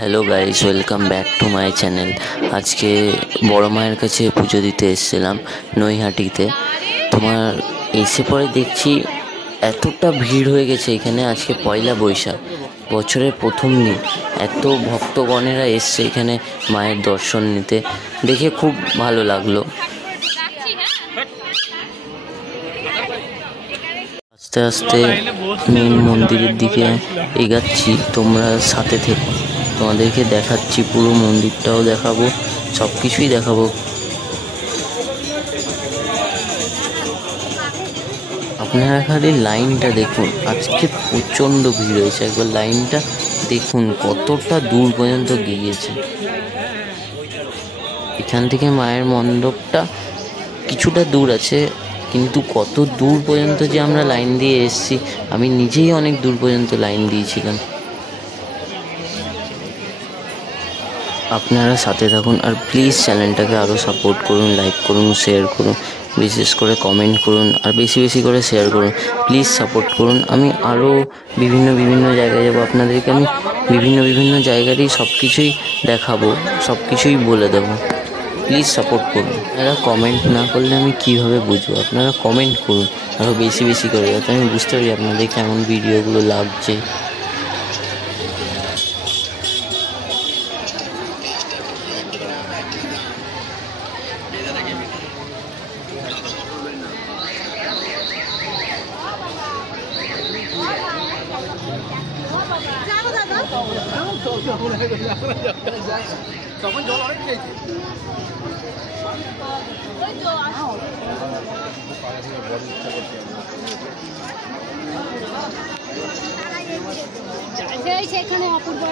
Hello guys, welcome back to my channel. আজকে বড় মায়ের কাছে পুজো দিতে এসেছিলাম নৈহাটিতে। তোমার এসে পরে দেখছি এতটা ভিড় হয়ে গেছে এখানে। আজকে পয়লা বৈশাখ, বছরের প্রথম দিন। এত ভক্তগণেরা এসছে এখানে মায়ের দর্শন নিতে, দেখে খুব ভালো লাগলো। আস্তে আস্তে মেন মন্দিরের দিকে এগাচ্ছি, তোমরা সাথে থেকো। তোমাদেরকে দেখাচ্ছি, পুরো মন্দিরটাও দেখাবো, সব কিছুই দেখাবো। আপনারা খালি লাইনটা দেখুন, আজকে প্রচণ্ড ভিড় হয়েছে। একবার লাইনটা দেখুন কতটা দূর পর্যন্ত গিয়েছে। এখান থেকে মায়ের মণ্ডপটা কিছুটা দূর আছে, কিন্তু কত দূর পর্যন্ত যে আমরা লাইন দিয়ে এসেছি, আমি নিজেই অনেক দূর পর্যন্ত লাইন দিয়েছিলাম। আপনারা সাথে থাকুন, আর প্লিজ চ্যানেলটাকে আরও সাপোর্ট করুন, লাইক করুন, শেয়ার করুন, বিশেষ করে কমেন্ট করুন, আর বেশি বেশি করে শেয়ার করুন। প্লিজ সাপোর্ট করুন। আমি আরও বিভিন্ন জায়গায় যাবো, আপনাদেরকে আমি বিভিন্ন জায়গারই সব কিছুই দেখাবো, সব কিছুই বলে দেবো। প্লিজ সাপোর্ট করুন। আপনারা কমেন্ট না করলে আমি কীভাবে বুঝবো? আপনারা কমেন্ট করুন আরও বেশি করে, যাতে আমি বুঝতে পারি আপনাদের কেমন ভিডিওগুলো লাগছে। তখন জল অনেক খেয়েছি। সেখানে অপূর্ব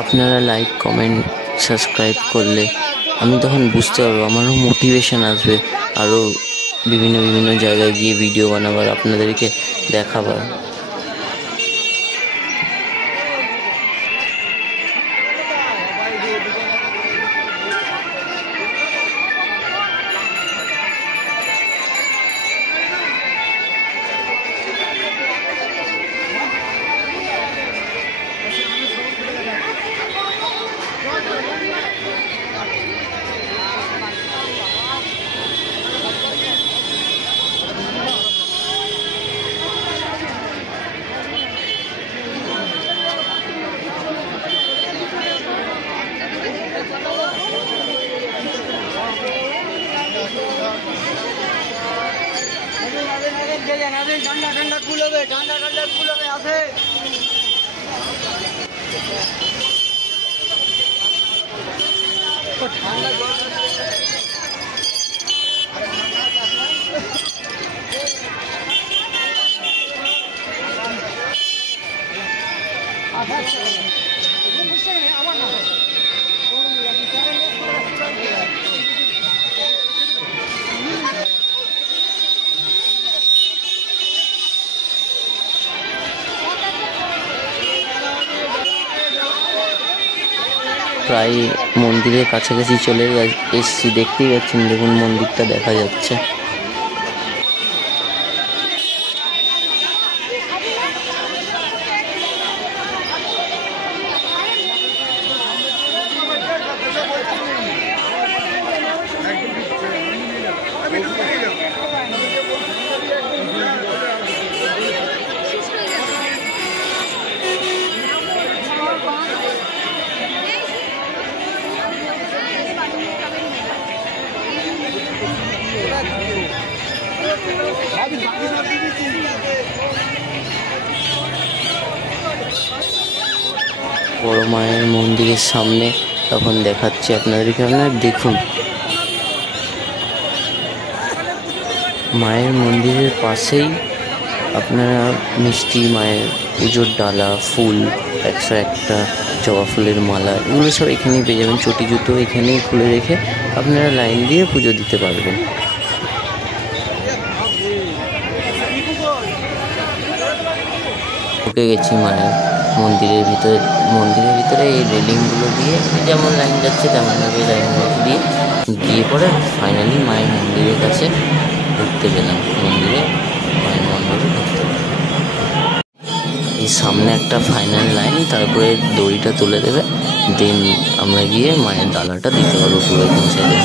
আপনারা লাইক, কমেন্ট, সাবস্ক্রাইব করলে আমি তখন বুঝতে পারবো, আমারও মোটিভেশন আসবে আরও বিভিন্ন জায়গায় গিয়ে ভিডিও বানাবার, আপনাদেরকে দেখাবার। ঠান্ডা ঠান্ডা কুল হবে, ঠান্ডা ঠান্ডা কুল হবে আছে। ঠান্ডা জল আমার না প্রায় মন্দিরের কাছাকাছি চলে এসছি, দেখতেই পাচ্ছেন, দেখুন মন্দিরটা দেখা যাচ্ছে। বড় মায়ের মন্দিরের সামনে তখন দেখাচ্ছি আপনাদেরকে। আপনারা দেখুন, মায়ের মন্দিরের পাশেই আপনারা মিষ্টি, মায়ের পুজোর ডালা, ফুল, 101টা জবা ফুলের মালা, এগুলো সব এখানেই পেয়ে যাবেন। চটি জুতো এখানেই খুলে রেখে আপনারা লাইন দিয়ে পুজো দিতে পারবেন। ঢুকে গেছি মায়ের মন্দিরের ভিতরে। মন্দিরের ভিতরে এই রেলিংগুলো দিয়ে যেমন লাইন যাচ্ছে তেমনভাবে লাইনগুলো দিয়ে গিয়ে পরে ফাইনালি মায়ের মন্দিরের কাছে ঢুকতে পেলাম। মন্দিরে মায়ের মণ্ডপে ঢুকতে পেলাম। এই সামনে একটা ফাইনাল লাইন, তারপরে দড়িটা তুলে দেবে, দেন আমরা গিয়ে মায়ের ডালাটা দিতে পারবো পুরো পৌঁছে দেবে।